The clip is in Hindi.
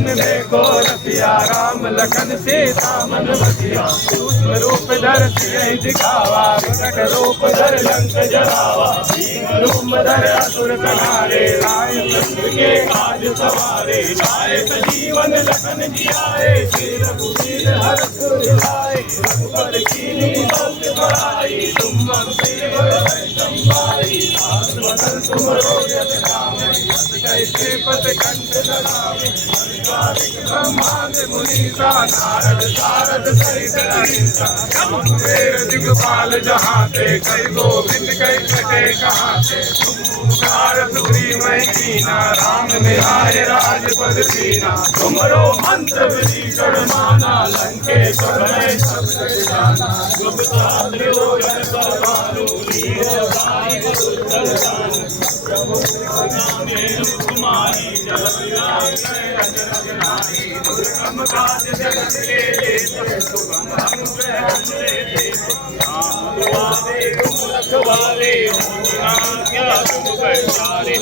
सुन देखो रसिया, राम लखन सीता मन बसिया। सूक्ष्म रूप धर सिय दिखावा, विकट रूप धर लंक जरावा। भीम रूप धर असुर संहारे, लाए संत के काज सवारे। लाए सजीवन लखन जियाए, श्री रघुवीर हरष उर लाए। रघुबर कीन्ही बहुत बड़ाई, तुम मम पे बड़ाई संभाई। सास बदन तुमरो यश गावें, यश कैसे पत कंठ लगावें। अधिकारिक ब्रह्मांड मुनीसा, नारद सारद सहित अहिंसा। वेद दिगपाल जहाते, कई गोविंद कई छटे कहाते। पुकार सुग्रीव कीना, राम मिलाए राजपद दीना। तुमरो मंत्र विभीषण माना, लंकेश्वर में सब जग जाना। शुभ शास्त्र जन पर भानु, लील्यो ताहि मधुर जानु। प्रभु नामे कुमारी, जल बिलाए रज रजनाई। दुर्गम काज जगत के जेते, सुगम अनुग्रह हमरे देते। राम दुआरे तुम रखवारे, होना क्या तुम पैसारे।